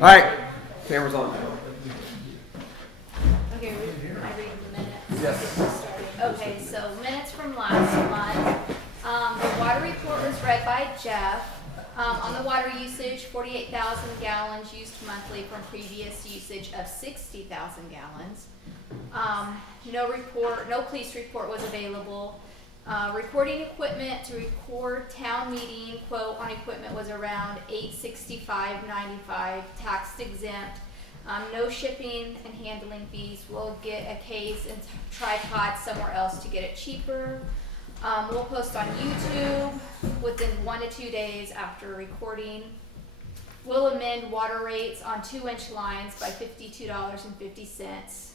All right, camera's on. Okay, am I reading the minutes? Yes. Okay, so minutes from last month. The water report was read by Jeff. On the water usage, 48,000 gallons used monthly from previous usage of 60,000 gallons. No police report was available. Recording equipment to record town meeting quote on equipment was around $865.95, tax exempt. No shipping and handling fees. We'll get a case and tripod somewhere else to get it cheaper. We'll post on YouTube within 1 to 2 days after recording. We'll amend water rates on 2-inch lines by $52.50.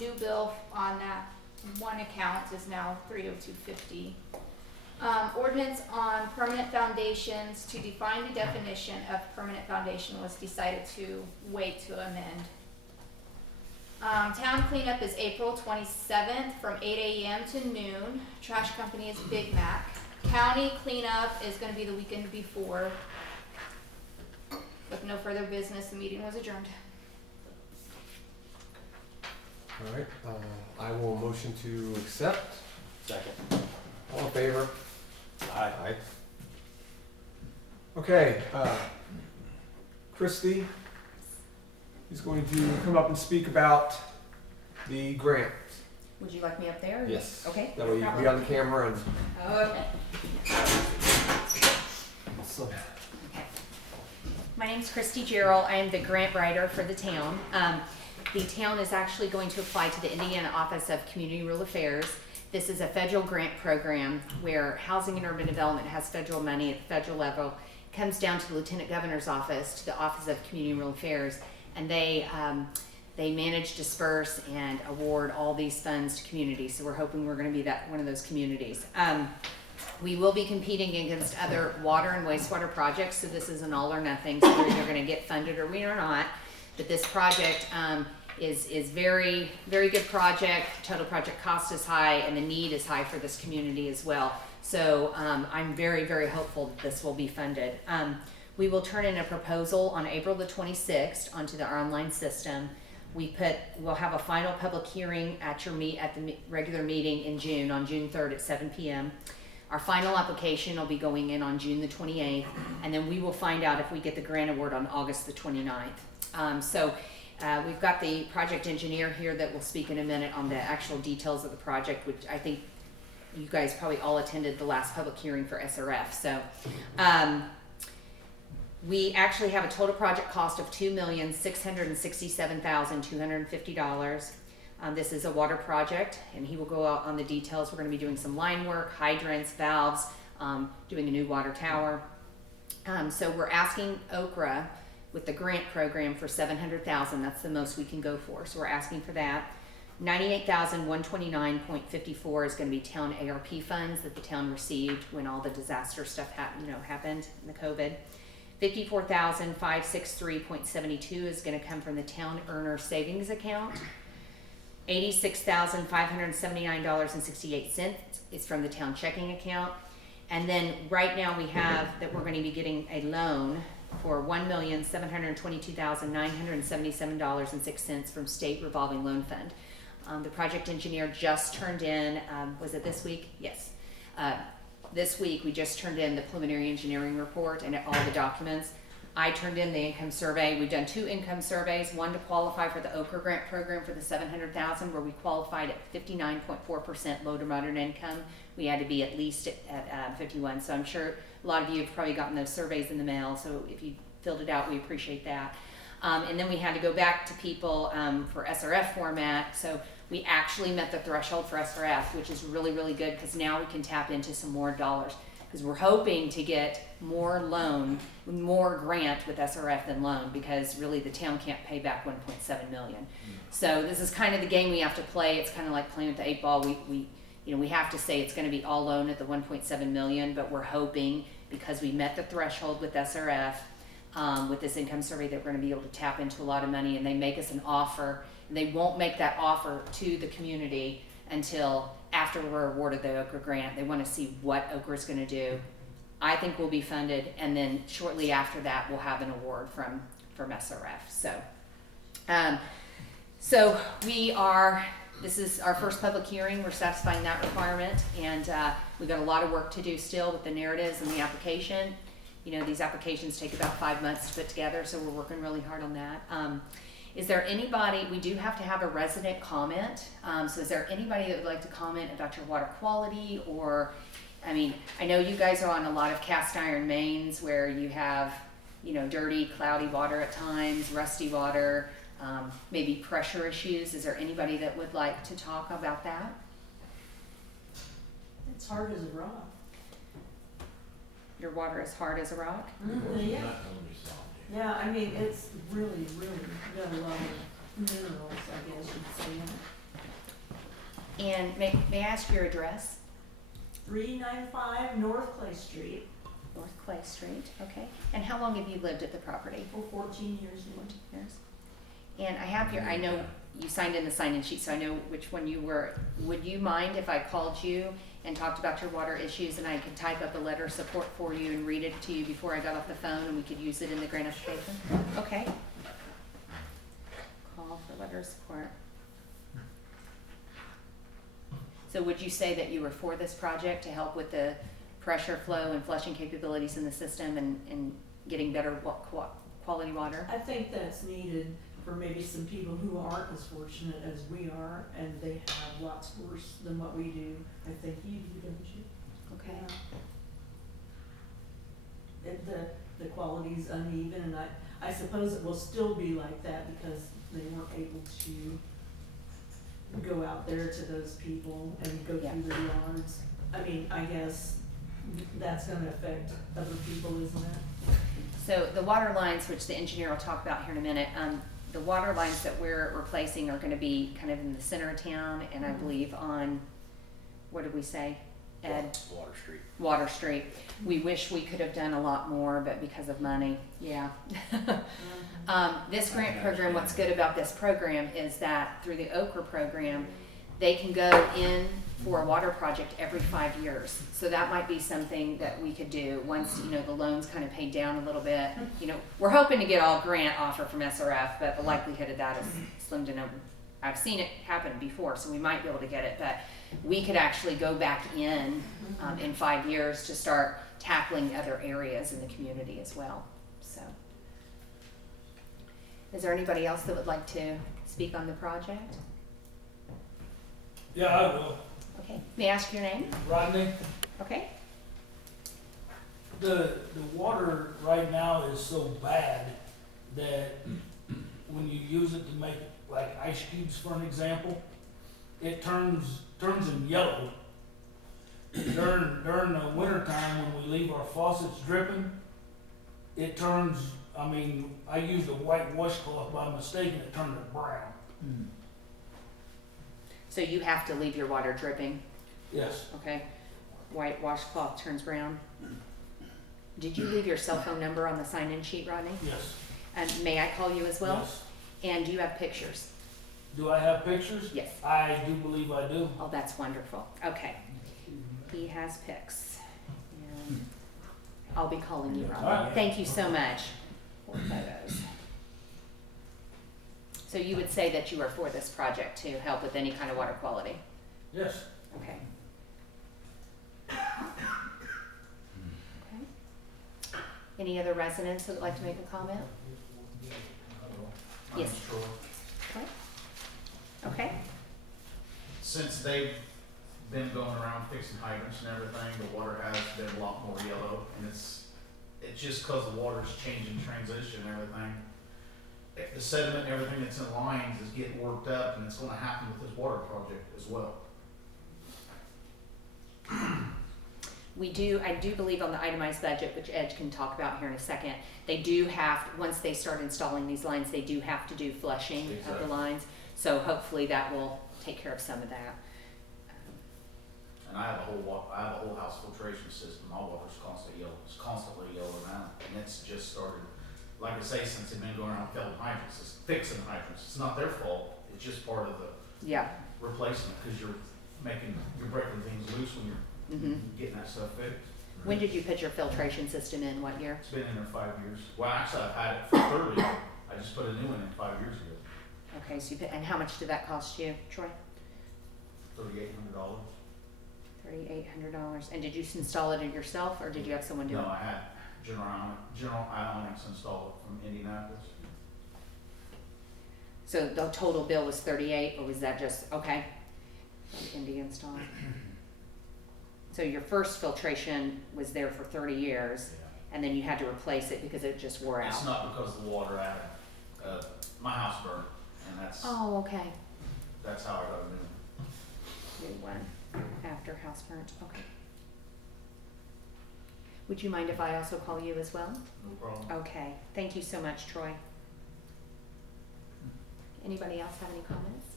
New bill on that one account is now $302.50. Ordinance on permanent foundations, to define the definition of permanent foundation was decided to wait to amend. Town cleanup is April 27th from 8 a.m. to noon. Trash company is Big Mac. County cleanup is going to be the weekend before. With no further business, the meeting was adjourned. All right, I will motion to accept. Second. All in favor? Aye. Aye. Okay, Christy is going to come up and speak about the grant. Would you like me up there? Yes. Okay. That way you can be on the camera and. Okay. So, My name's Christy Gerald. I am the grant writer for the town. The town is actually going to apply to the Indiana Office of Community Rural Affairs. This is a federal grant program where Housing and Urban Development has federal money at the federal level. It comes down to the Lieutenant Governor's Office, to the Office of Community and Rural Affairs, and they manage, disperse, and award all these funds to communities. So we're hoping we're going to be one of those communities. We will be competing against other water and wastewater projects, so this is an all or nothing. So we're either going to get funded or we are not. But this project is very, very good project. Total project cost is high, and the need is high for this community as well. So I'm very, very hopeful that this will be funded. We will turn in a proposal on April the 26th onto our online system. We'll have a final public hearing at the regular meeting in June, on June 3rd at 7 p.m. Our final application will be going in on June the 28th, and then we will find out if we get the grant award on August the 29th. We've got the project engineer here that will speak in a minute on the actual details of the project, which I think you guys probably all attended the last public hearing for SRF. So we actually have a total project cost of $2,667,250. This is a water project, and he will go out on the details. We're going to be doing some line work, hydrants, valves, doing a new water tower. So we're asking Okra with the grant program for $700,000. That's the most we can go for. So we're asking for that. $98,129.54 is going to be town ARP funds that the town received when all the disaster stuff happened in the COVID. $54,563.72 is going to come from the town earner savings account. $86,579.68 is from the town checking account. And then right now we have that we're going to be getting a loan for $1,722,977.06 from State Revolving Loan Fund. The project engineer just turned in, was it this week? Yes. This week we just turned in the preliminary engineering report and all the documents. I turned in the income survey. We've done 2 income surveys, one to qualify for the Okra grant program for the $700,000, where we qualified at 59.4% low to moderate income. We had to be at least at 51. So I'm sure a lot of you have probably gotten those surveys in the mail. So if you filled it out, we appreciate that. And then we had to go back to people for SRF format. So we actually met the threshold for SRF, which is really, really good, because now we can tap into some more dollars. Because we're hoping to get more grant with SRF than loan, because really the town can't pay back $1.7 million. So this is kind of the game we have to play. It's kind of like playing with the 8 ball. We have to say it's going to be all loan at the $1.7 million, but we're hoping, because we met the threshold with SRF, with this income survey, that we're going to be able to tap into a lot of money, and they make us an offer. And they won't make that offer to the community until after we're awarded the Okra grant. They want to see what Okra is going to do. I think we'll be funded, and then shortly after that we'll have an award from from SRF. So this is our first public hearing. We're satisfying that requirement, and we've got a lot of work to do still with the narratives and the application. You know, these applications take about 5 months to put together, so we're working really hard on that. Is there anybody, we do have to have a resident comment, so is there anybody that would like to comment about your water quality? Or, I mean, I know you guys are on a lot of cast iron mains where you have, you know, dirty, cloudy water at times, rusty water, maybe pressure issues. Is there anybody that would like to talk about that? It's hard as a rock. Your water is hard as a rock? Yeah. Yeah, I mean, it's really, really got a lot of minerals, I guess you'd say. And may I ask your address? 395 North Clay Street North Clay Street, okay. And how long have you lived at the property? for 14 years. 14 years. And I have here, I know you signed in the sign-in sheet, so I know which one you were. Would you mind if I called you and talked about your water issues, and I could type up a letter of support for you and read it to you before I got off the phone, and we could use it in the grant application? Okay. Call for letter of support. So would you say that you were for this project to help with the pressure flow and flushing capabilities in the system and getting better quality water? I think that's needed for maybe some people who aren't as fortunate as we are, and they have lots worse than what we do. I think you do, don't you? Okay. The quality's uneven, and I suppose it will still be like that because they weren't able to go out there to those people and go through their yards. I mean, I guess that's gonna affect other people, isn't it? So the water lines, which the engineer will talk about here in a minute, the water lines that we're replacing are gonna be kind of in the center of town, and I believe on, what did we say, Ed? Water Street. Water Street. We wish we could have done a lot more, but because of money, yeah. This grant program, what's good about this program is that through the Okra program, they can go in for a water project every 5 years. So that might be something that we could do once, you know, the loan's kind of paid down a little bit. You know, we're hoping to get all grant offer from SRF, but the likelihood of that is slim to no. I've seen it happen before, so we might be able to get it, but we could actually go back in 5 years to start tackling other areas in the community as well. So, is there anybody else that would like to speak on the project? Yeah, I will. Okay, may I ask your name? Rodney, Okay. the water right now is so bad that when you use it to make like ice cubes, for an example, it turns in yellow. During the winter time when we leave our faucets dripping, it turns. I mean, I used a white washcloth by mistake and it turned it brown. So you have to leave your water dripping, Yes. okay? White washcloth turns brown. Did you leave your cell phone number on the sign-in sheet, Rodney? Yes. And may I call you as well? Yes. And do you have pictures? Do I have pictures? Yes. I do believe I do. Oh, that's wonderful. Okay. He has pics. And I'll be calling you, Rodney. Alright. Thank you so much for photos. So you would say that you are for this project to help with any kind of water quality? Yes. Okay. Okay. Any other residents that would like to make a comment? Yes. Okay. Okay. Since they've been going around fixing hydrants and everything, the water has been a lot more yellow, and it's just cause the water's changing transition and everything. The sediment and everything that's in lines is getting worked up, and it's gonna happen with this water project as well. I do believe on the itemized budget, which Ed can talk about here in a second, they do have, once they start installing these lines, they do have to do flushing of Exactly. the lines. So hopefully that will take care of some of that. And I have a whole house filtration system. My water's constantly yellow now, and it's just started. Like I say, since they've been going around fixing hydrants. It's not their fault. It's just part of the Yeah. replacement, because you're breaking things loose when you're getting that stuff fixed. When did you put your filtration system in? What year? It's been in there 5 years. Well, actually, I've had it for 30. I just put a new one in 5 years ago. Okay, so you put, and how much did that cost you, Troy? $3,800. $3,800. And did you install it yourself, or did you have someone do No, it? I had General Ionics install it from Indianapolis. So the total bill was 38, or was that just, okay, from India install? So your first filtration was there for 30 years, Yeah. and then you had to replace it because it just wore out? It's not because the water out of my house burned, and Oh, okay. that's how I got a new one. New one after house burnt, okay. Would you mind if I also call you as well? No problem. Okay, thank you so much, Troy. Anybody else have any comments?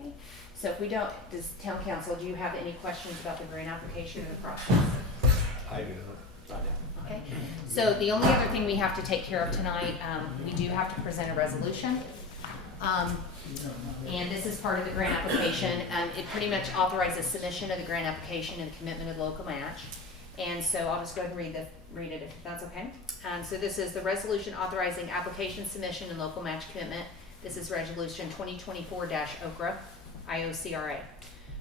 Okay, so if we don't, does town council, do you have any questions about the grant application or the process? I do not. Okay, so the only other thing we have to take care of tonight, we do have to present a resolution. And this is part of the grant application. It pretty much authorizes submission of the grant application and the commitment of the local match. And so I'll just go ahead and read it if that's okay. So this is the resolution authorizing application submission and local match commitment. This is resolution 2024-OCRA, IOCRA.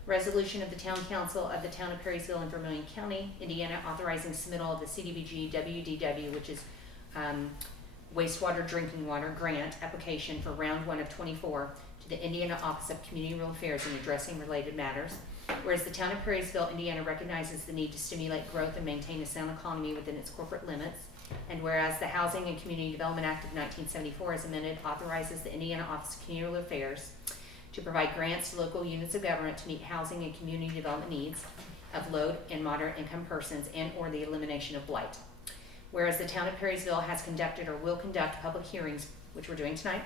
Resolution of the Town Council of the Town of Perrysville in Vermilion County, Indiana, authorizing submittal of the CDBG WDW, which is wastewater drinking water grant application for round 1 of 24 to the Indiana Office of Community Rural Affairs in addressing related matters. Whereas the Town of Perrysville, Indiana recognizes the need to stimulate growth and maintain a sound economy within its corporate limits. And whereas the Housing and Community Development Act of 1974 as amended authorizes the Indiana Office of Community Rural Affairs to provide grants to local units of government to meet housing and community development needs of low and moderate income persons and or the elimination of blight. Whereas the Town of Perrysville has conducted or will conduct public hearings, which we're doing tonight,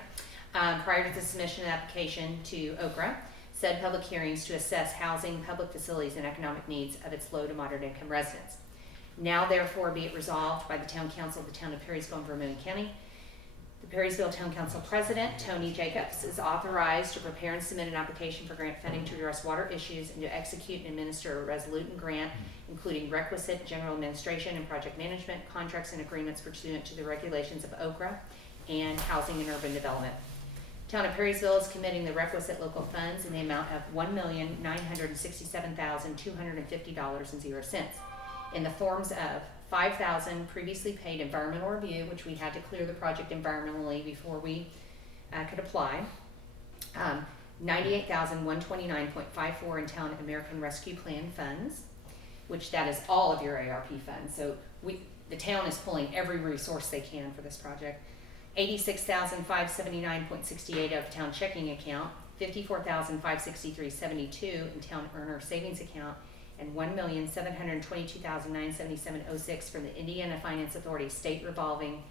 prior to the submission of the application to OCRA, said public hearings to assess housing, public facilities, and economic needs of its low to moderate income residents. Now therefore be it resolved by the Town Council of the Town of Perrysville and Vermilion County, the Perrysville Town Council President, Tony Jacobs, is authorized to prepare and submit an application for grant funding to address water issues and to execute and administer a resolute grant, including requisite general administration and project management, contracts and agreements pursuant to the regulations of OCRA and Housing and Urban Development. Town of Perrysville is committing the requisite local funds in the amount of $1,967,250.00 in the forms of $5,000 previously paid environmental review, which we had to clear the project environmentally before we could apply. $98,129.54 in Town American Rescue Plan funds, which that is all of your ARP funds. So the town is pulling every resource they can for this project. $86,579.68 of town checking account, $54,563.72 in town earner savings account, and $1,722,977.06 from the Indiana Finance Authority State Revolving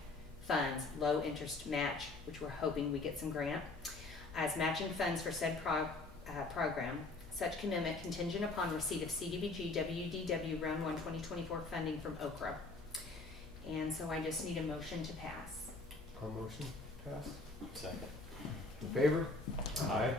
Funds Low Interest Match, which we're hoping we get some grant, as matching funds for said program. Such commitment contingent upon receipt of CDBG WDW Round 1 2024 funding from OCRA. And so I just need a motion to pass. Our motion pass. Second. In favor? Aye.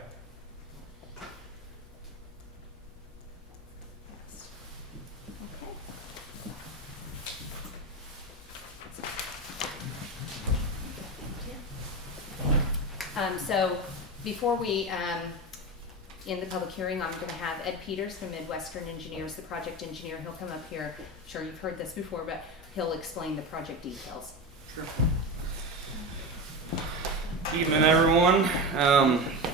So before we end the public hearing, I'm going to have Ed Peters from Midwestern Engineers, the project engineer. He'll come up here. I'm sure you've heard this before, but he'll explain the project details. Sure. Evening, everyone.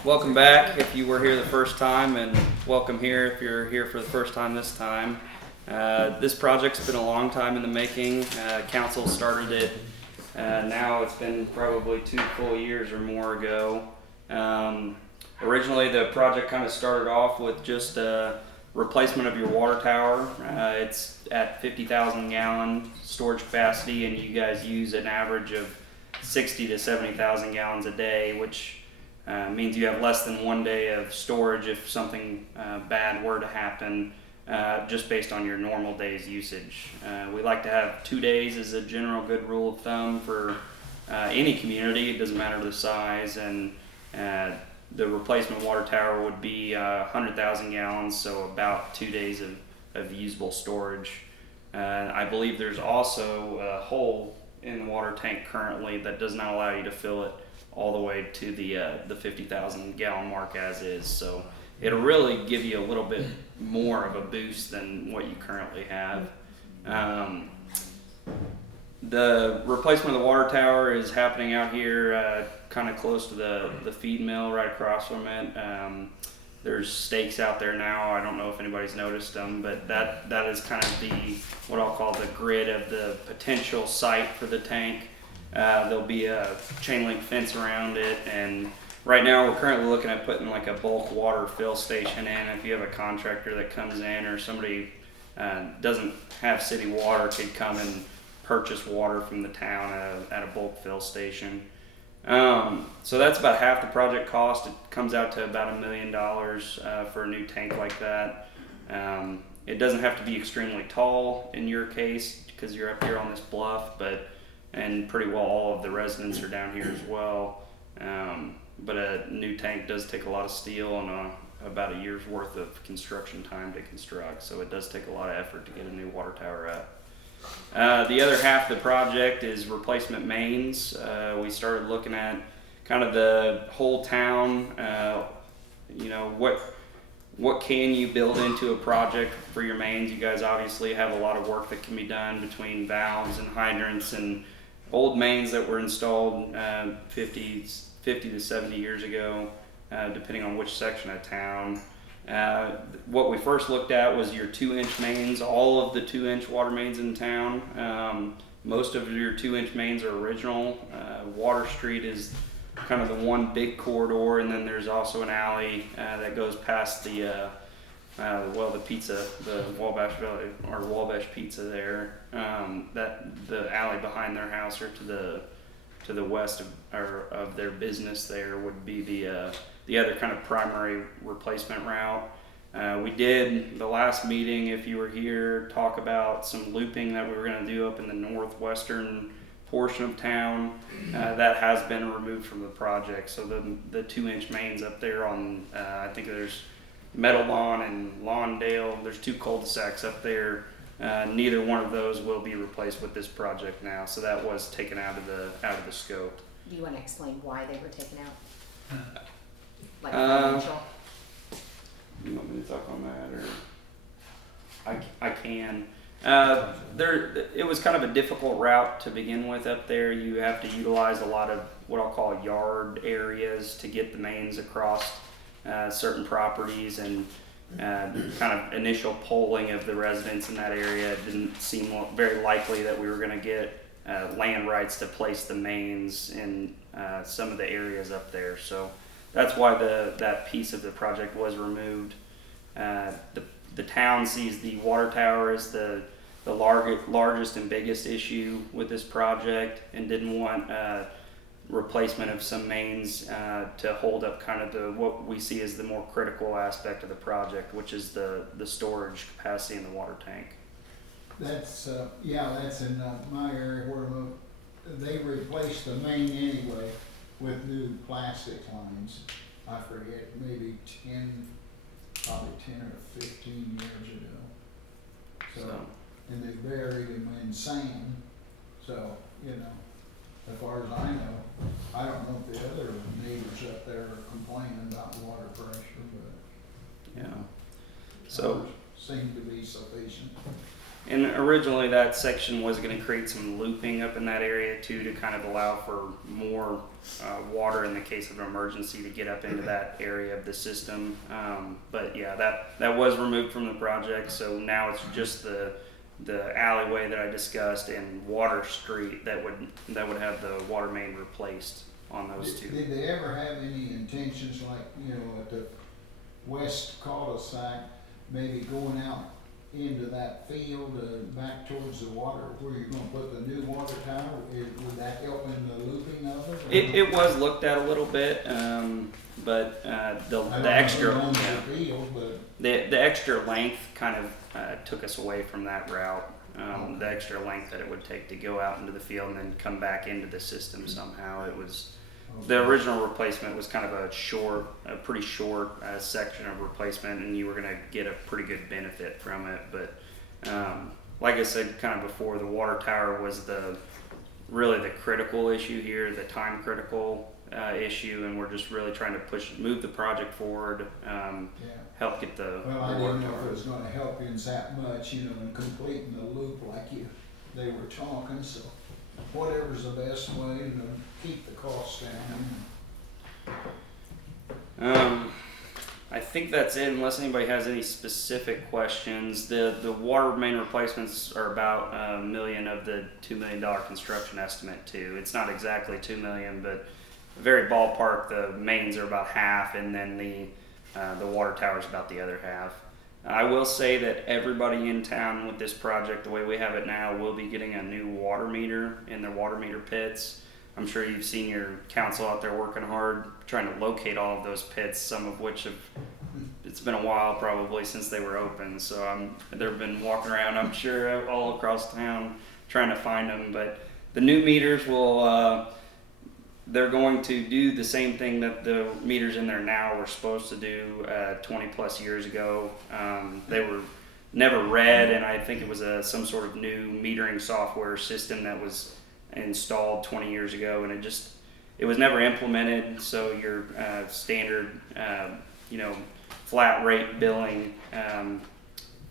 Welcome back if you were here the first time, and welcome here if you're here for the first time this time. This project's been a long time in the making. Council started it. Now it's been probably 2 full years or more ago. Originally the project kind of started off with just a replacement of your water tower. It's at 50,000 gallon storage capacity, and you guys use an average of 60 to 70,000 gallons a day, which means you have less than 1 day of storage if something bad were to happen. Just based on your normal day's usage. We like to have 2 days as a general good rule of thumb for any community. It doesn't matter the size, and the replacement water tower would be 100,000 gallons, so about 2 days of usable storage. I believe there's also a hole in the water tank currently that does not allow you to fill it all the way to the 50,000 gallon mark as is. So it'll really give you a little bit more of a boost than what you currently have. The replacement of the water tower is happening out here kind of close to the feed mill right across from it. There's stakes out there now. I don't know if anybody's noticed them, but that is kind of what I'll call the grid of the potential site for the tank. There'll be a chain link fence around it, and right now we're currently looking at putting like a bulk water fill station in. If you have a contractor that comes in or somebody doesn't have city water, could come and purchase water from the town at a bulk fill station. So that's about half the project cost. It comes out to about $1 million for a new tank like that. It doesn't have to be extremely tall in your case because you're up here on this bluff, and pretty well all of the residents are down here as well. But a new tank does take a lot of steel and about a year's worth of construction time to construct, so it does take a lot of effort to get a new water tower up. The other half of the project is replacement mains. We started looking at kind of the whole town. What can you build into a project for your mains? You guys obviously have a lot of work that can be done between valves and hydrants and old mains that were installed 50 to 70 years ago, depending on which section of town. What we first looked at was your 2-inch mains, all of the 2-inch water mains in town. Most of your 2-inch mains are original. Water Street is kind of the one big corridor, and then there's also an alley that goes past the pizza, the Wabash Valley or Wabash Pizza there. That the alley behind their house or to the west of their business there would be the other kind of primary replacement route. We did the last meeting, if you were here, talk about some looping that we were going to do up in the northwestern portion of town. That has been removed from the project. So the 2-inch mains up there on, I think there's Meadow Lawn and Lawndale. There's 2 cul-de-sacs up there. Neither one of those will be replaced with this project now. So that was taken out of the scope. Do you want to explain why they were taken out? Like financial? You want me to talk on that, or I can. It was kind of a difficult route to begin with up there. You have to utilize a lot of what I'll call yard areas to get the mains across certain properties, and kind of initial polling of the residents in that area didn't seem very likely that we were going to get land rights to place the mains in some of the areas up there. So that's why that piece of the project was removed. The town sees the water tower as the largest and biggest issue with this project, and didn't want replacement of some mains to hold up kind of what we see as the more critical aspect of the project, which is the storage capacity in the water tank. That's in my area where they replaced the main anyway with new plastic lines. I forget, maybe probably 10 or 15 years ago. So, and they buried them in sand. So, as far as I know, I don't know if the other neighbors up there are complaining about water pressure, but so seem to be sufficient. And originally that section was going to create some looping up in that area too, to kind of allow for more water in the case of an emergency to get up into that area of the system. But yeah, that was removed from the project. So now it's just the alleyway that I discussed and Water Street that would have the water main replaced on those two. Did they ever have any intentions, like, at the west cul-de-sac, maybe going out into that field back towards the water where you're going to put the new water tower? Would that help in the looping of it? It was looked at a little bit, but the extra the extra length kind of took us away from that route. The extra length that it would take to go out into the field and then come back into the system somehow, it was The original replacement was kind of a pretty short section of replacement, and you were going to get a pretty good benefit from it. But like I said, kind of before, the water tower was really the critical issue here, the time critical issue, and we're just really trying to move the project forward, help get the Well, I water didn't know if tower. it was gonna help you that much, you know, in completing the loop like they were talking, so whatever's the best way to keep the costs down. I think that's it, unless anybody has any specific questions. The water main replacements are about $1 million of the $2 million construction estimate too. It's not exactly $2 million, but very ballpark. The mains are about half, and then the water tower is about the other half. I will say that everybody in town with this project, the way we have it now, will be getting a new water meter in their water meter pits. I'm sure you've seen your council out there working hard trying to locate all of those pits, some of which it's been a while probably since they were open. So they've been walking around, I'm sure, all across town trying to find them. But the new meters they're going to do the same thing that the meters in there now were supposed to do 20 plus years ago. They were never read, and I think it was some sort of new metering software system that was installed 20 years ago, and it was never implemented. So your standard flat rate billing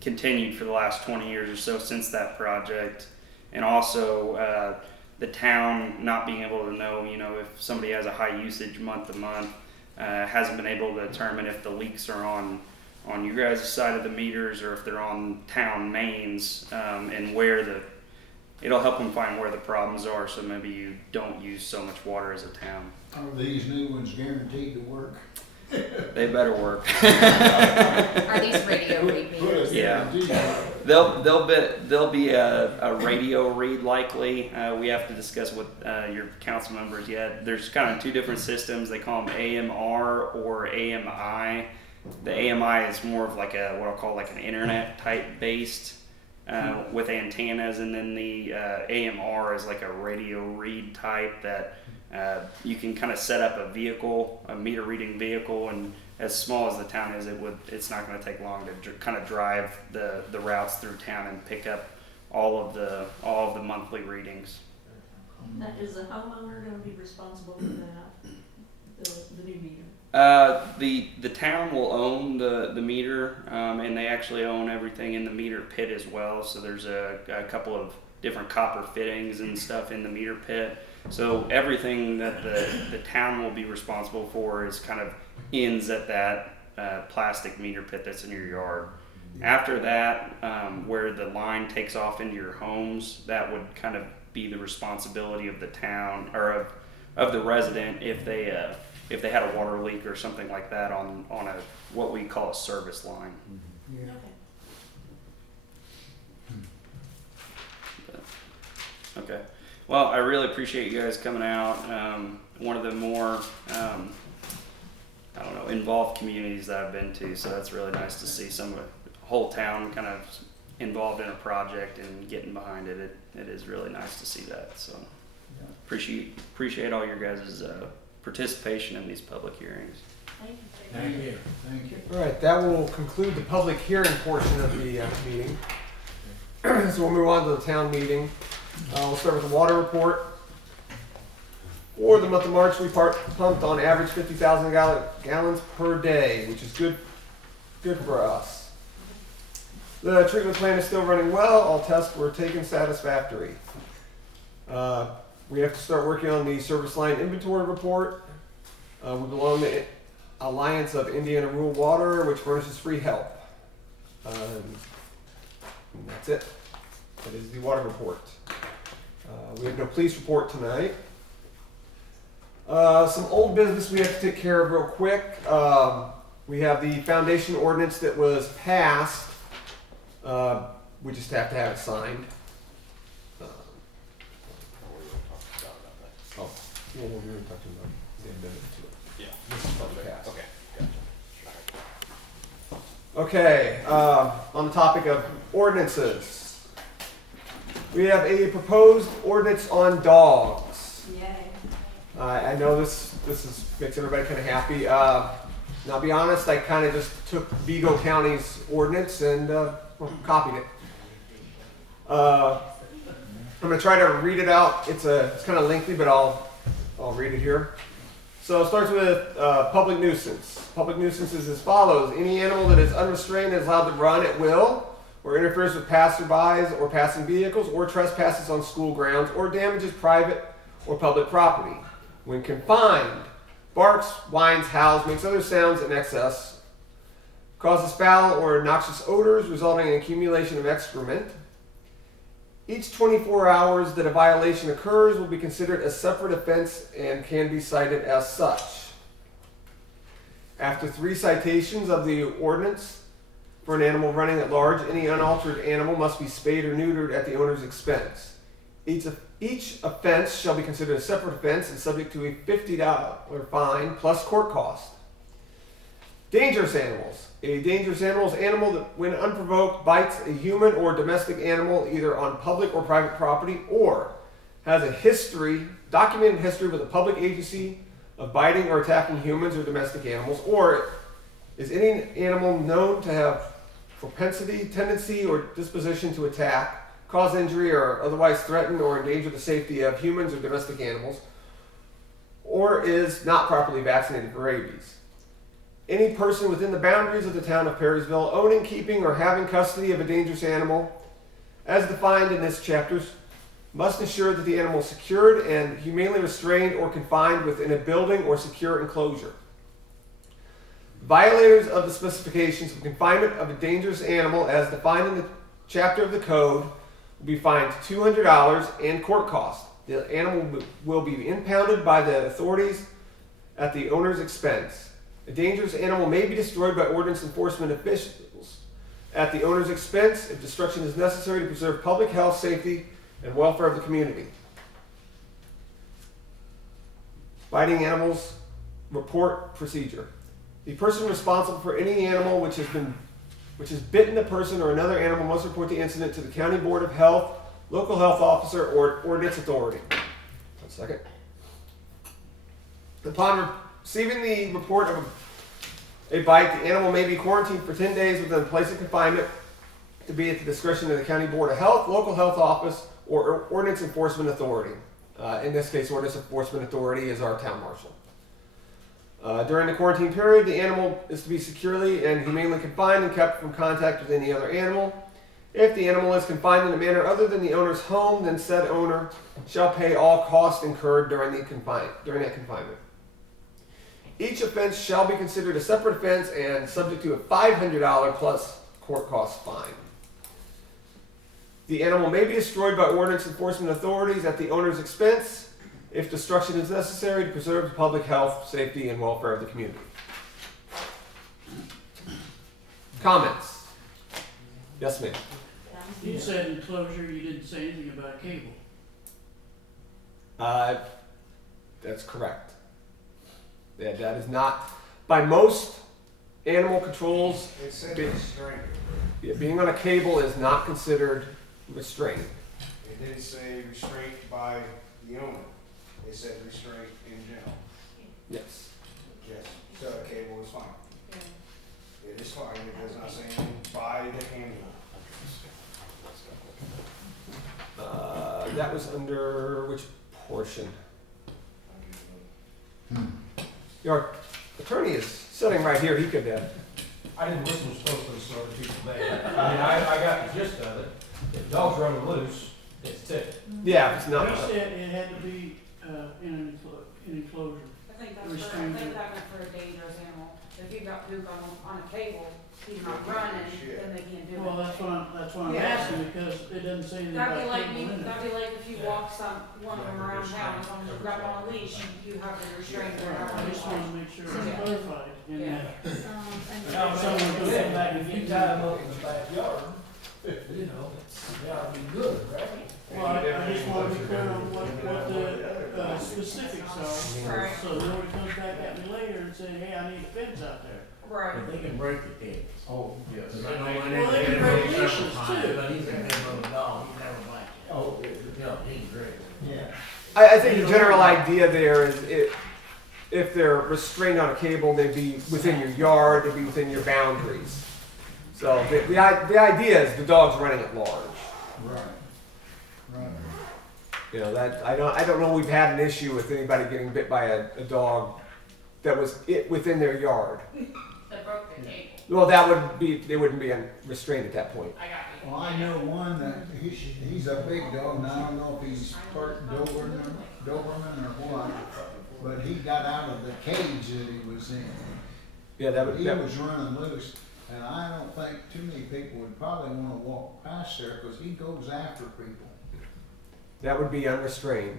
continued for the last 20 years or so since that project. And also the town not being able to know, if somebody has a high usage month to month, hasn't been able to determine if the leaks are on your guys' side of the meters or if they're on town mains, and it'll help them find where the problems are, so maybe you don't use so much water as a town. Are these new ones guaranteed to work? They better work. Are these radio read meters? Yeah. They'll be a radio read likely. We have to discuss with your council members yet. There's kind of two different systems. They call them AMR or AMI. The AMI is more of like what I'll call like an internet type based with antennas, and then the AMR is like a radio read type that you can kind of set up a meter reading vehicle, and as small as the town is, it's not going to take long to kind of drive the routes through town and pick up all of the monthly readings. Now, is the homeowner gonna be responsible for that, the new meter? The town will own the meter, and they actually own everything in the meter pit as well. So there's a couple of different copper fittings and stuff in the meter pit. So everything that the town will be responsible for is kind of ends at that plastic meter pit that's in your yard. After that, where the line takes off into your homes, that would kind of be the responsibility of the town or of the resident if they had a water leak or something like that on what we call a service line. Yeah. Okay. Well, I really appreciate you guys coming out. One of the more, involved communities that I've been to, so that's really nice to see some of the whole town kind of involved in a project and getting behind it. It is really nice to see that. So appreciate all your guys' participation in these public hearings. Thank you. Thank you. All right, that will conclude the public hearing portion of the meeting. So we'll move on to the town meeting. We'll start with the water report. For the month of March, we pumped on average 50,000 gallons per day, which is good for us. The treatment plant is still running well. All tests were taken satisfactory. We have to start working on the service line inventory report. We belong to the Alliance of Indiana Rural Water, which furnishes free help. That's it. That is the water report. We have no police report tonight. Some old business we have to take care of real quick. We have the foundation ordinance that was passed. We just have to have it signed. Oh, well, we were talking about the amendment to it. Yeah. This is already passed. Okay. Okay, on the topic of ordinances, we have a proposed ordinance on dogs. Yay. I know this makes everybody kind of happy. Now, I'll be honest, I kind of just took Vigo County's ordinance and copied it. I'm going to try to read it out. It's kind of lengthy, but I'll read it here. So it starts with public nuisance. Public nuisance is as follows. Any animal that is unrestrained is allowed to run at will, or interferes with passerbys or passing vehicles, or trespasses on school grounds, or damages private or public property. When confined, barks, whines, howls, makes other sounds in excess, causes foul or noxious odors resulting in accumulation of excrement. Each 24 hours that a violation occurs will be considered a separate offense and can be cited as such. After 3 citations of the ordinance for an animal running at large, any unaltered animal must be spayed or neutered at the owner's expense. Each offense shall be considered a separate offense and subject to a $50 fine plus court cost. Dangerous animals. A dangerous animal is an animal that, when unprovoked, bites a human or domestic animal either on public or private property, or has a documented history with a public agency of biting or attacking humans or domestic animals, or is any animal known to have propensity, tendency, or disposition to attack, cause injury, or otherwise threaten or endanger the safety of humans or domestic animals, or is not properly vaccinated for rabies. Any person within the boundaries of the town of Perrysville owning, keeping, or having custody of a dangerous animal, as defined in this chapter, must ensure that the animal is secured and humanely restrained or confined within a building or secure enclosure. Violators of the specifications of confinement of a dangerous animal as defined in the chapter of the code will be fined $200 and court cost. The animal will be impounded by the authorities at the owner's expense. A dangerous animal may be destroyed by ordinance enforcement officials at the owner's expense if destruction is necessary to preserve public health, safety, and welfare of the community. Biting animals report procedure. The person responsible for any animal which has bitten a person or another animal must report the incident to the County Board of Health, local health officer, or ordinance authority. 1 second. Upon receiving the report of a bite, the animal may be quarantined for 10 days within a place of confinement to be at the discretion of the County Board of Health, local health office, or ordinance enforcement authority. In this case, ordinance enforcement authority is our town marshal. During the quarantine period, the animal is to be securely and humanely confined and kept from contact with any other animal. If the animal is confined in a manner other than the owner's home, then said owner shall pay all costs incurred during that confinement. Each offense shall be considered a separate offense and subject to a $500 plus court cost fine. The animal may be destroyed by ordinance enforcement authorities at the owner's expense if destruction is necessary to preserve the public health, safety, and welfare of the community. Comments? Yes, ma'am. You said enclosure, you didn't say anything about cable. That's correct. That is not, by most animal controls, It said restraint. being on a cable is not considered restraining. It didn't say restraint by the owner. It said restraint in general. Yes. Yes. So a cable is fine. It is fine. It does not say anything by the animal. That was under which portion? Your attorney is sitting right here. He could. I didn't listen to supposed to the other people there. I mean, I got the gist of it. If dogs running loose, it's ticked. Yeah, it's not. You said it had to be in an enclosure. I think that's for a dangerous animal. If you've got poop on a cable, he's not running, then they can't do it. Well, that's what I'm Yeah. asking, because it doesn't say anything about That'd be like cable in it. that'd be like if you walk one of them around town, as long as you've got them on a leash, you have to restrain them. I just wanted to make sure it was clarified in Yeah. that. Now, Someone goes yeah, back if you tie them up in the backyard, you know, they ought to be good, right? Well, I just wanted to be clear on what the specifics are, Right. so nobody comes back at me later and say, hey, I need a fence out there. Right. They can break the cables. Oh, yes. Well, they can break leashes too. But he's a good little dog, he never bites you. Oh, Yeah, he's great. Yeah. I think the general idea there is if they're restrained on a cable, they'd be within your yard, they'd be within your boundaries. So the idea is the dog's running at large. Right. Right. You know, that I don't know we've had an issue with anybody getting bit by a dog that was within their yard. That broke the cable. Well, that would be, they wouldn't be restrained at that point. I got you. Well, I know one that he's a big dog, and I don't know if he's part Doberman or what, but he got out of the cage that he was in. Yeah, He was running loose, and I don't think too many people would probably want to walk past there because he goes after people. that would be unrestrained.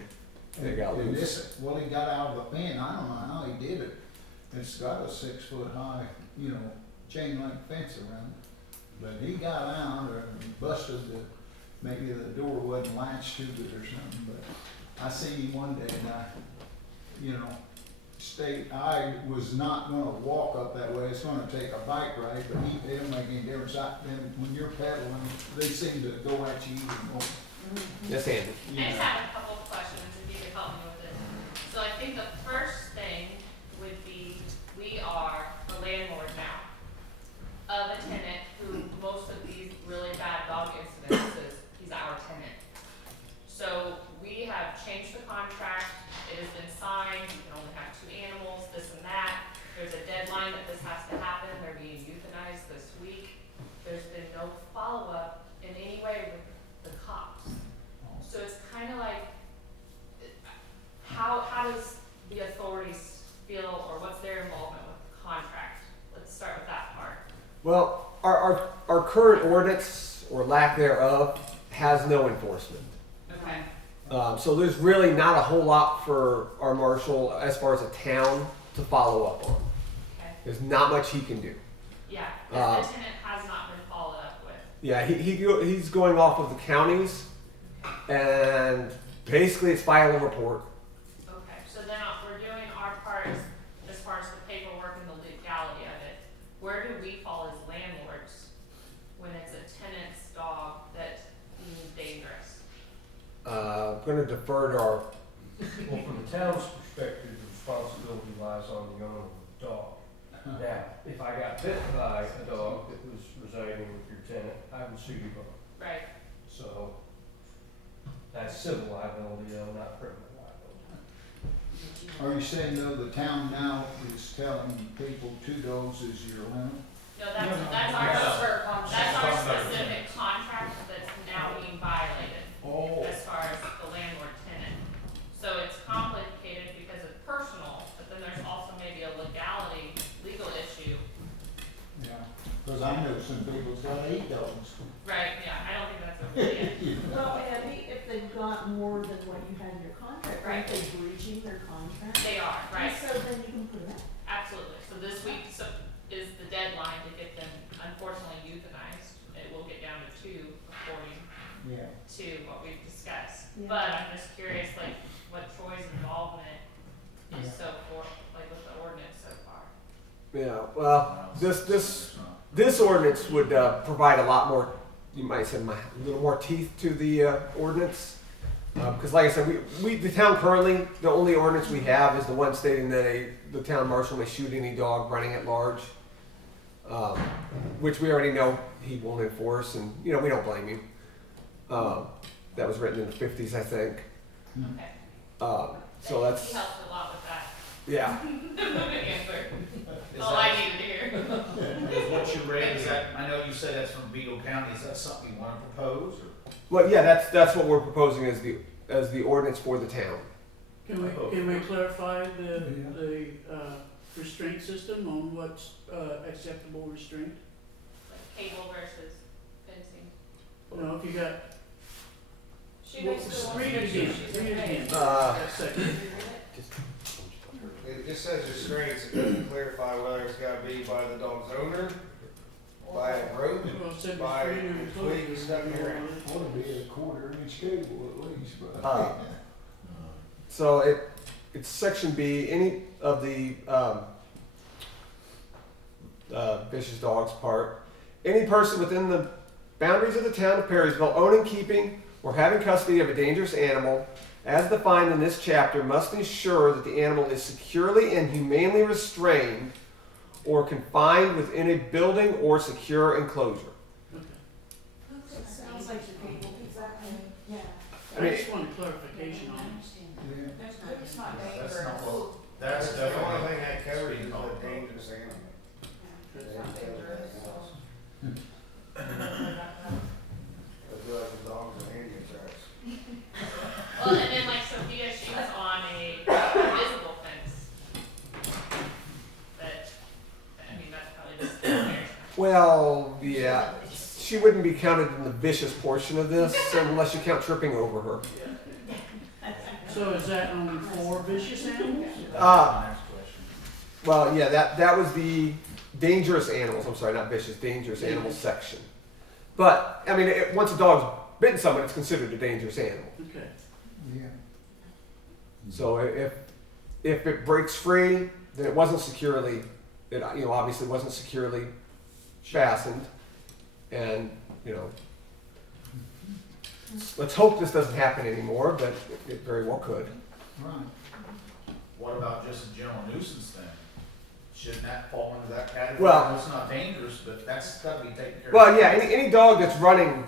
They got And loose. well, he got out of the pen. I don't know how he did it. It's got a 6 foot high, chain link fence around it. But he got out and busted maybe the door wasn't latched to it or something, but I seen him one day and I was not gonna walk up that way. It's gonna take a bike ride, but it don't make any difference. Then when you're pedaling, they seem to go at you even more. Yes, Andy. I just have a couple of questions, if you could help me with it. So I think the first thing would be, we are the landlord now of a tenant who most of these really bad dog incidences, he's our tenant. So we have changed the contract, it has been signed, you can only have 2 animals, this and that. There's a deadline that this has to happen, they're being euthanized this week. There's been no follow-up in any way with the cops. So it's kind of like, how does the authorities feel, or what's their involvement with the contract? Let's start with that part. Well, our current ordinance, or lack thereof, has no enforcement. Okay. So there's really not a whole lot for our marshal as far as a town to follow up on. Okay. There's not much he can do. Yeah, because the tenant has not been followed up with. Yeah, he's going off of the counties, and basically it's file a report. Okay, so then we're doing our part as far as the paperwork and the legality of it. Where do we fall as landlords when it's a tenant's dog that is dangerous? I'm going to defer to our. Well, from the town's perspective, the responsibility lies on the owner of the dog. Now, if I got bit by a dog that was residing with your tenant, I would sue you both. Right. So that's civil liability, though, not criminal liability. Are you saying though the town now is telling people 2 dogs is your limit? No, that's our specific contract that's now being violated. Oh. As far as the landlord tenant. So it's complicated because it's personal, but then there's also maybe a legal issue. Yeah, because I know some people's got 8 dogs. Right, yeah, I don't think that's okay. Well, Abby, if they've got more than what you had in your contract, Right. aren't they breaching their contract? They are, right? And so then you can put it out. Absolutely. So this week is the deadline to get them unfortunately euthanized. It will get down to 2 according Yeah. to what we've discussed. Yeah. But I'm just curious, like, what Troy's involvement is Yeah. so for, like, with the ordinance so far. Yeah, well, this ordinance would provide a lot more, you might say, a little more teeth to the ordinance. Because like I said, the town currently, the only ordinance we have is the one stating that the town marshal may shoot any dog running at large, which we already know he won't enforce, and we don't blame him. That was written in the 50s, I think. Okay. So that's, He helped a lot with that. yeah. Answer. Is All I that, needed to hear. is what you read, is that, I know you said that's from Beagle County, is that something you wanna propose, or? Well, yeah, that's what we're proposing as the ordinance for the town. Can we clarify the restraint system on what's acceptable restraint? Like cable versus fencing. No, if you got, She well, basically wants read to it make sure again, she's read it okay. again. Uh, That section. It just says restraints, it doesn't clarify whether it's gotta be by the dog's owner, by a rope, Well, said by restraint or twig closure, stuck in your hand. Ought to be a 1/4-inch cable at least, but. So it's section B. Any of the vicious dogs part. Any person within the boundaries of the town of Perrysville owning, keeping, or having custody of a dangerous animal as defined in this chapter, must ensure that the animal is securely and humanely restrained or confined within a building or secure enclosure. Sounds like the people, exactly, yeah. I mean, I just wanted clarification on it. Yeah. It's not That's dangerous. not what, that's The only definitely. thing that covers is called a dangerous animal. It's not dangerous. It's like the dogs and Indian tracks. Well, and then like Sophia, she was on a invisible fence. That, I mean, that's probably just scary. well, yeah, she wouldn't be counted in the vicious portion of this unless you count tripping over her. So is that only for vicious animals? Next question. Well, yeah, that was the dangerous animals. I'm sorry, not vicious, dangerous animals section. But I mean, once a dog's bitten someone, it's considered a dangerous animal. Okay. Yeah. So if it breaks free, then it wasn't securely, obviously wasn't securely fastened, and let's hope this doesn't happen anymore, but it very well could. Right. What about just a general nuisance then? Shouldn't that fall into that category? Well- It's not dangerous, but that's gotta be taken care of. Well, yeah, any dog that's running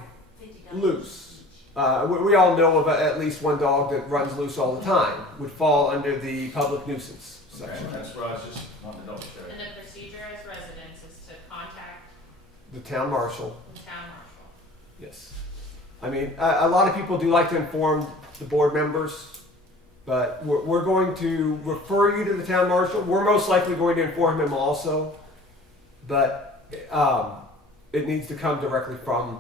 loose, we all know of at least one dog that runs loose all the time, would fall under the public nuisance Okay, section. that's what I was just wanting to double check. And the procedure as residents is to contact The town marshal, the town marshal. yes. I mean, a lot of people do like to inform the board members, but we're going to refer you to the town marshal. We're most likely going to inform him also, but it needs to come directly from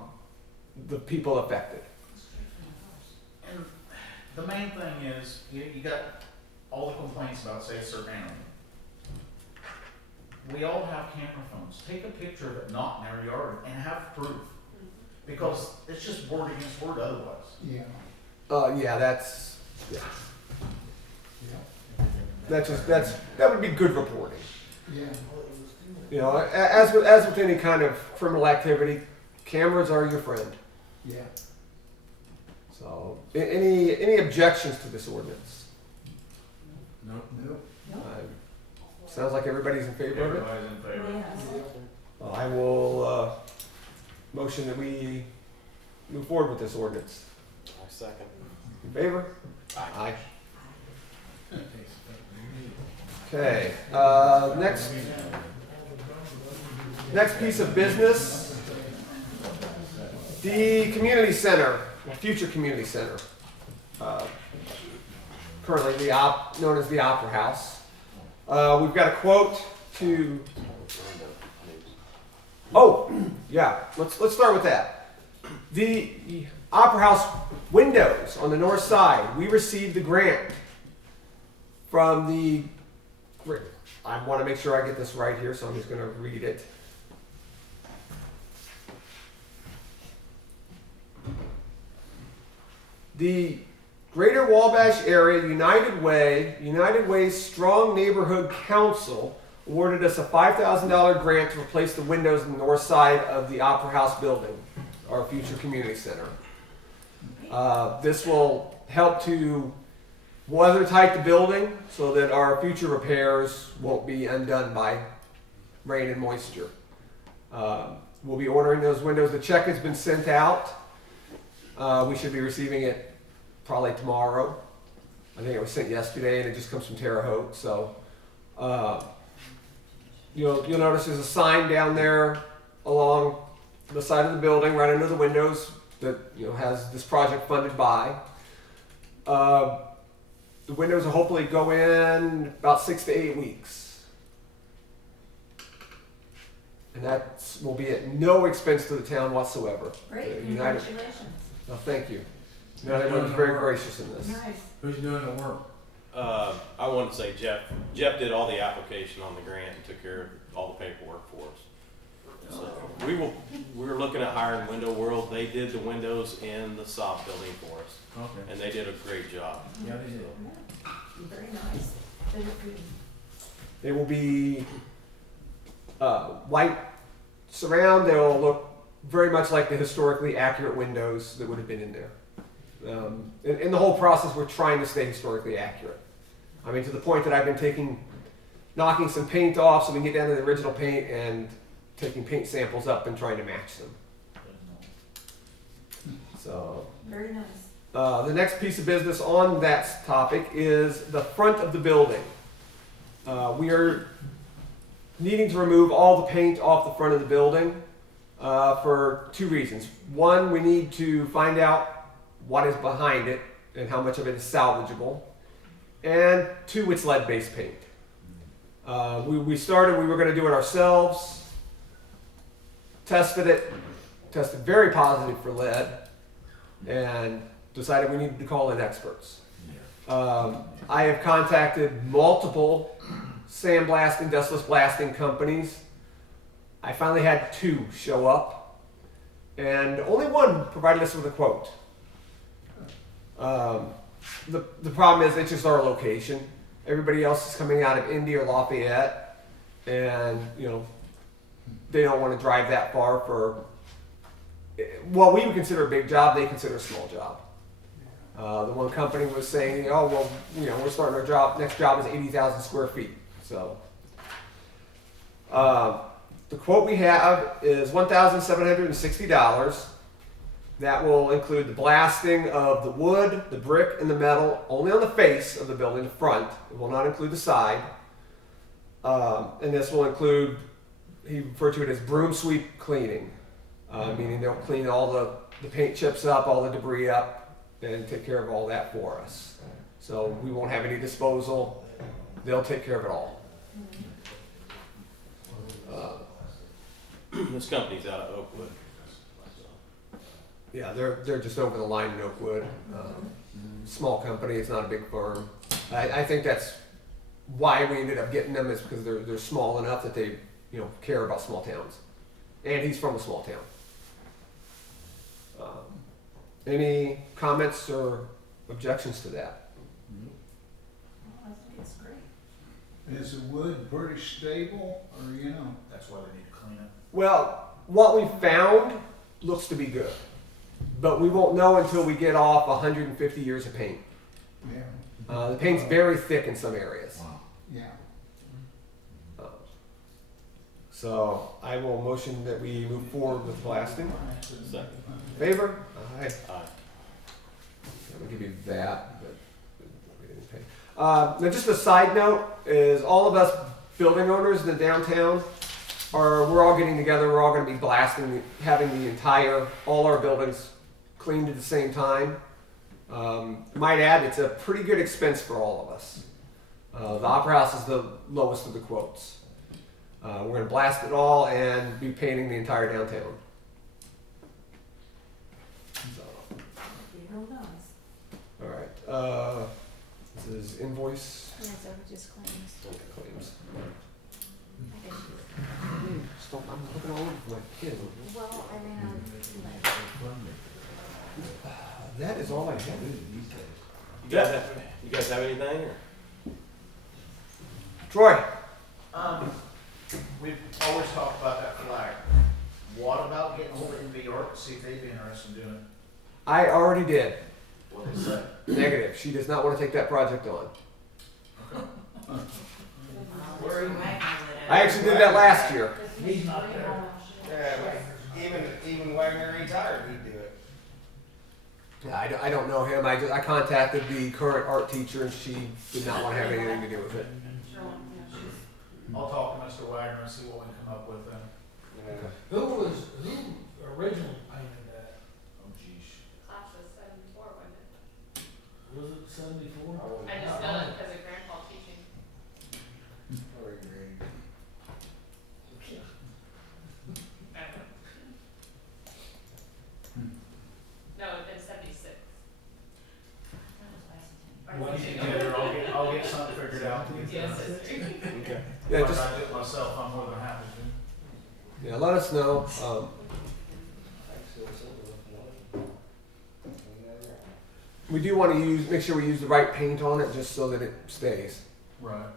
the people affected. And the main thing is, you got all the complaints about, say, a certain animal. We all have camera phones. Take a picture of it not in their yard and have proof. Because it's just word against word otherwise. Yeah. Yeah, that's Yeah. that would be good reporting. Yeah. As with any kind of criminal activity, cameras are your friend. Yeah. So, any objections to this ordinance? Nope. Sounds like everybody's in favor of it. Everybody's in favor. Yes. Well, I will motion that we move forward with this ordinance. I second. In favor? Aye. Okay, next piece of business, the community center, future community center, currently known as the Opera House. We've got a quote to. Oh, yeah. Let's start with that. The Opera House windows on the north side. We received the grant from the. I want to make sure I get this right here, so I'm just going to read it. The Greater Wabash Area United Way's Strong Neighborhood Council awarded us a $5,000 grant to replace the windows on the north side of the Opera House building, our future community center. This will help to weather tight the building so that our future repairs won't be undone by rain and moisture. We'll be ordering those windows. The check has been sent out. We should be receiving it probably tomorrow. I think it was sent yesterday and it just comes from Terre Haute. So you'll notice there's a sign down there along the side of the building right under the windows that has this project funded by. The windows will hopefully go in about 6 to 8 weeks. And that will be at no expense to the town whatsoever. Great, United. congratulations. No, thank you. United Way was very gracious in this. Nice. Who's doing the work? I want to say Jeff. Jeff did all the application on the grant and took care of all the paperwork for us. So we were looking at hiring Window World. They did the windows in the soft building for us. Okay. And they did a great job. Yeah, they did. Very nice. Very good. They will be white surround. They will look very much like the historically accurate windows that would have been in there. In the whole process, we're trying to stay historically accurate. I mean, to the point that I've been knocking some paint off so we can get down to the original paint and taking paint samples up and trying to match them. So, Very nice. the next piece of business on that topic is the front of the building. We are needing to remove all the paint off the front of the building for two reasons. One, we need to find out what is behind it and how much of it is salvageable. And two, it's lead-based paint. We were going to do it ourselves, tested very positive for lead, and decided we needed to call in experts. I have contacted multiple sandblasting, dustless blasting companies. I finally had 2 show up, and only one provided us with a quote. The problem is it's just our location. Everybody else is coming out of Indy or Lafayette, and they don't want to drive that far for what we would consider a big job. They consider a small job. The one company was saying, "Oh well, we're starting our job. Next job is 80,000 square feet." So the quote we have is $1,760. That will include the blasting of the wood, the brick, and the metal only on the face of the building, the front. It will not include the side. And this will include, he referred to it as broom sweep cleaning, meaning they'll clean all the paint chips up, all the debris up, and take care of all that for us. So we won't have any disposal. They'll take care of it all. This company's out of Oakwood. Yeah, they're just over the line in Oakwood. Small company, it's not a big firm. I think that's why we ended up getting them, is because they're small enough that they care about small towns. And he's from a small town. Any comments or objections to that? I think it's great. Is the wood pretty stable, or That's why they need to clean it. Well, what we found looks to be good. But we won't know until we get off 150 years of paint. Yeah. The paint's very thick in some areas. Yeah. So I will motion that we move forward with blasting. Second. Favor? Aye. Aye. I'll give you that, but we didn't pay. Now just a side note is all of us building owners in the downtown we're all getting together, we're all going to be blasting, having all our buildings cleaned at the same time. Might add, it's a pretty good expense for all of us. The Opera House is the lowest of the quotes. We're going to blast it all and be painting the entire downtown. So, Real nice. all right. This is invoice Yeah, so just claims. claims. I didn't- Stop, I'm looking all over my kid. Well, I ran out of That is all I have. You guys have anything? Or? Troy. We've always talked about that flag. What about getting hold of NV York to see if they'd be interested in doing it? I already did. What they say? Negative. She does not want to take that project on. Where are you making I actually did that last year. He's not there. Yeah, but even Wagner retired, he'd do it. Yeah, I don't know him. I contacted the current art teacher and she did not want to have anything to do with it. I'll talk to Mr. Wagner and see what we can come up with then. Who originally painted that? Oh, geez. Class of 74, wasn't it? Was it 74? I just know it because of grandpa teaching. I don't know. No, it's been 76. When you get there, I'll get something figured out. Yes, it's Okay. Yeah, If just I do it myself, I'm more than happy to. yeah, let us know. We do want to make sure we use the right paint on it just so that it stays. Right.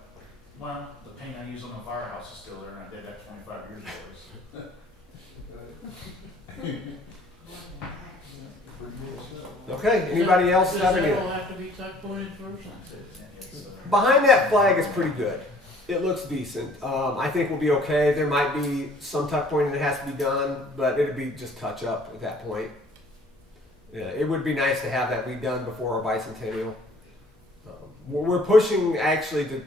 Well, the paint I use on the firehouse is still there, and I did that 25 years ago. Okay, anybody else Does have that any? all have to be tuck pointed first? Behind that flag is pretty good. It looks decent. I think we'll be okay. There might be some tuck pointing that has to be done, but it'd be just touch up at that point. Yeah, it would be nice to have that redone before our bicentennial. We're pushing actually to.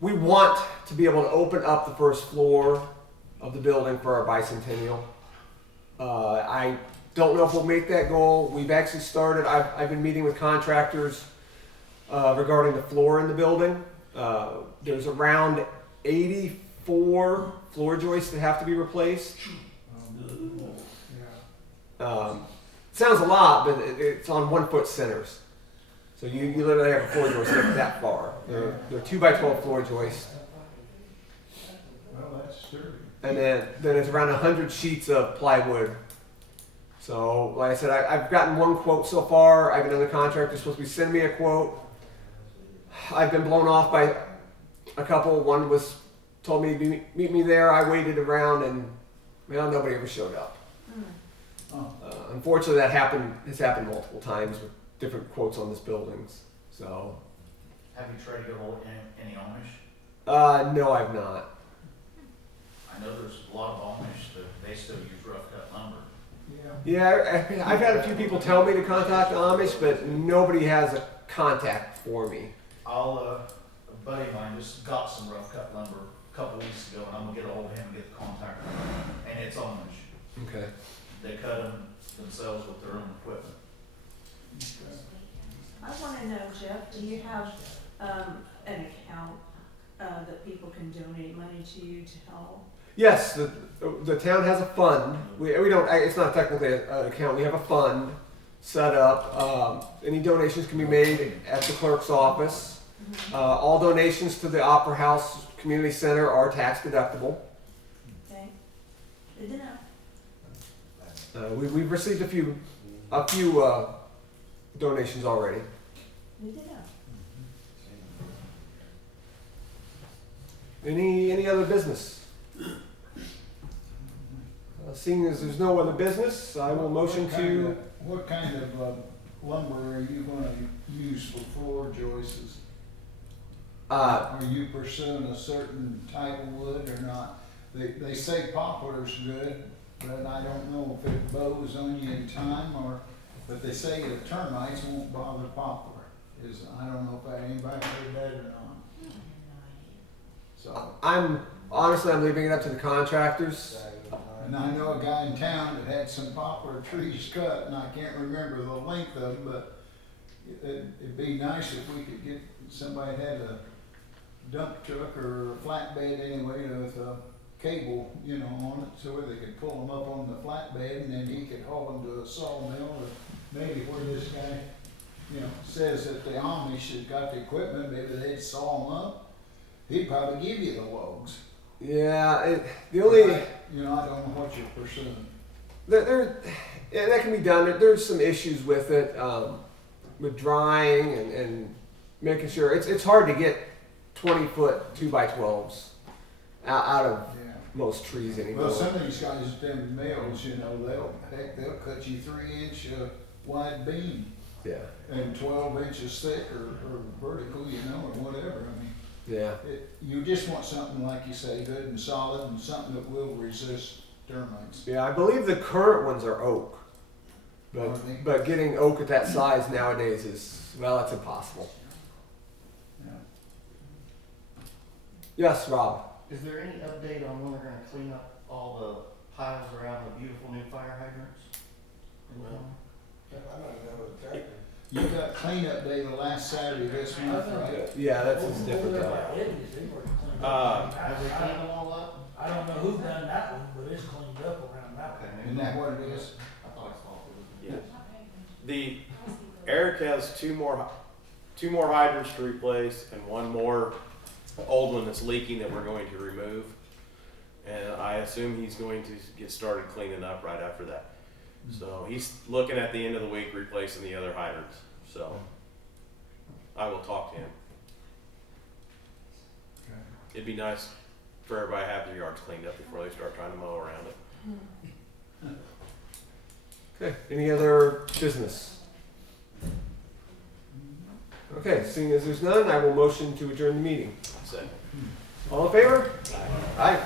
We want to be able to open up the first floor of the building for our bicentennial. I don't know if we'll make that goal. We've actually started. I've been meeting with contractors regarding the floor in the building. There's around 84 floor joists that have to be replaced. Sounds a lot, but it's on 1 foot centers. So you literally have a floor joist that far. They're 2x12 floor joists. Well, that's sturdy. And then it's around 100 sheets of plywood. So, like I said, I've gotten one quote so far. I have another contractor supposed to be sending me a quote. I've been blown off by a couple. One was told me to meet me there. I waited around, and well, nobody ever showed up. Unfortunately, that has happened multiple times with different quotes on this buildings. So, Have you tried to get hold of any Amish? no, I've not. I know there's a lot of Amish that they still use rough cut lumber. Yeah, I've had a few people tell me to contact the Amish, but nobody has a contact for me. A buddy of mine just got some rough cut lumber a couple weeks ago, and I'm gonna get a hold of him and get the contact number. And it's Amish. Okay. They cut them themselves with their own equipment. I wanna know, Jeff, do you have, an account, that people can donate money to you to help? Yes, the town has a fund. We don't. It's not technically an account. We have a fund set up. Any donations can be made at the clerk's office. All donations to the Opera House Community Center are tax deductible. Okay, good to know. We've received a few donations already. Good to know. Any other business? Seeing as there's no other business, I will motion to. What kind of lumber are you gonna use for floor joists? Are you pursuing a certain type of wood or not? They say poplar's good, but I don't know if it bows on you in time but they say the termites won't bother poplar. I don't know if anybody heard that or not. So. I'm leaving it up to the contractors. And I know a guy in town that had some poplar trees cut, and I can't remember the length of them, but it'd be nice if we could get somebody that had a dump truck or a flatbed anyway with a cable, on it, so they could pull them up on the flatbed, and then he could haul them to a sawmill, or maybe where this guy, says that the Amish has got the equipment, maybe they'd saw them up. He'd probably give you the logs. Yeah, the only. I don't know what you're pursuing. Yeah, that can be done. There's some issues with it, with drying and making sure. It's hard to get 20-foot 2x12s out of most trees anymore. Well, some of these guys, them males, they'll cut you 3-inch wide beam. Yeah. And 12 inches thick or vertical, or whatever. I mean. Yeah. You just want something, like you say, good and solid and something that will resist termites. Yeah, I believe the current ones are oak. But getting oak at that size nowadays that's impossible. Yeah. Yes, Rob. Is there any update on when we're gonna clean up all the piles around the beautiful new fire hydrants? You got cleanup day the last Saturday this month, right? Yeah, that's different though. Have they cleaned them all up? I don't know who done that one, but it's cleaned up around that one. Isn't that what it is? I thought I saw it. Yes. Eric has two more hydrants to replace and one more old one that's leaking that we're going to remove. And I assume he's going to get started cleaning up right after that. So he's looking at the end of the week replacing the other hydrants. So I will talk to him. Okay. It'd be nice for everybody to have their yards cleaned up before they start trying to mow around it. Okay, any other business? Okay, seeing as there's none, I will motion to adjourn the meeting. Second. All in favor? Aye.